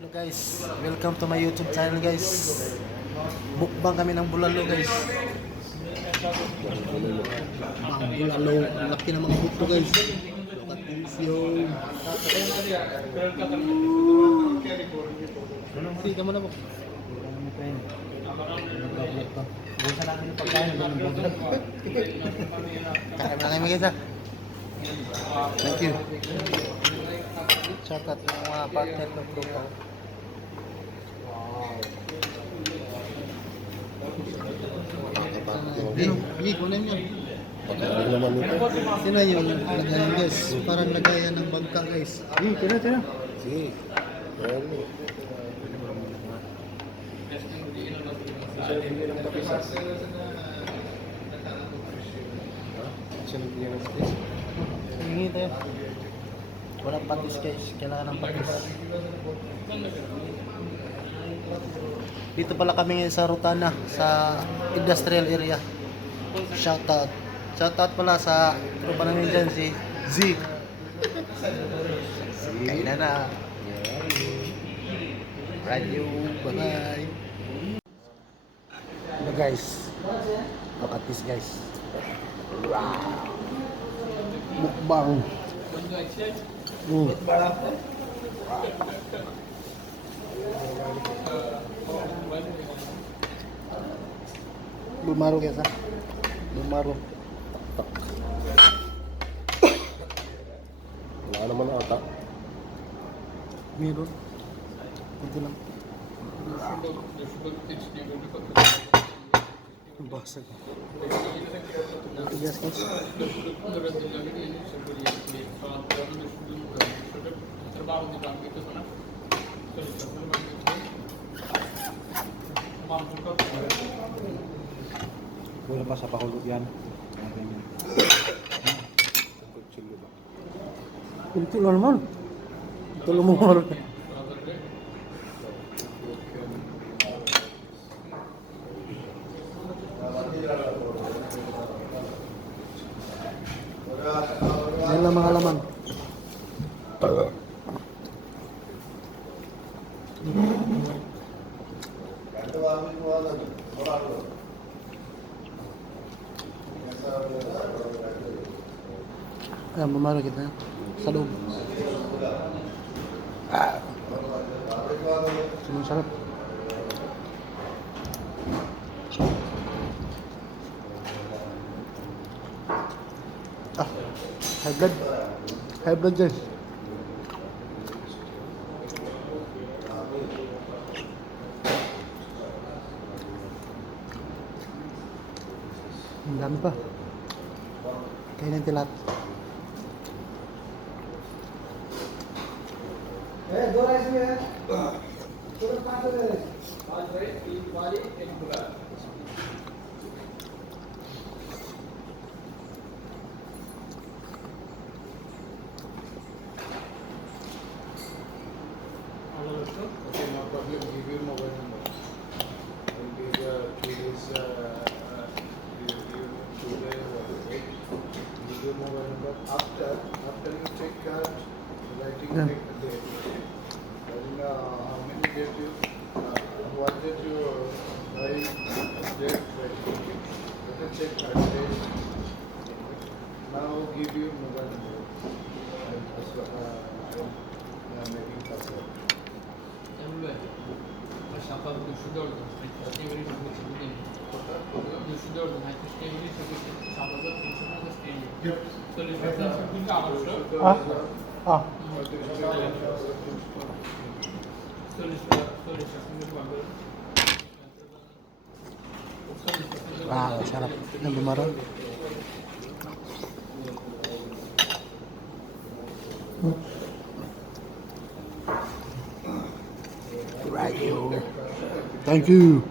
Hello guys, welcome to my YouTube channel guys. Mukbang kami ng bulalo guys. Bang bulalo, ang laki ng mga buto guys. Look at this yo. Hindi ka muna po. Busa namin yung pagkain ng bulalo. Kaya na kami guys ha. Thank you. Shout out ng mga partner ng grupo. Hindi, kunin yun. Pagkain naman ito. Sino yung lagayan guys? Parang lagayan ng bangka guys. Tira. Sige. Ayan mo. Hingi tayo. Walang patis guys. Kailangan ng patis. Dito pala kami ngayon sa Rutana, sa industrial area. Shoutout. Shoutout pala sa tropa namin dyan, si Z. Kainan na. Radio. Bye-bye. Hello guys. Look at this guys. Wow. Mukbang. Bumaro guys ha. Bumaro. Wala naman ata. Meron. Ito lang. Basag. Yes guys. Wala pa sa pakulog yan. Ito lang naman. Ito lang mo. Yan lang mga laman. Ayan, bumaro kita sa loob. Sumasarap. High blood. High blood guys. Ang dami pa. Kainin natin lahat. Okay, no problem. Give your mobile number. Will be the previous give your mobile number. After you take card, writing Yeah. take the date. Then how many days you what date you write date writing. Let us check card days. Now give your mobile number. I am making password. Aşağıda düşürdürdüm. Çeviri çekildi. Düşürdürdüm. Çeviri çekildi. Sağda insanlar staying. Solicitors will come Ah. Wow, sarap. Ang bumaro. Radio. Thank you.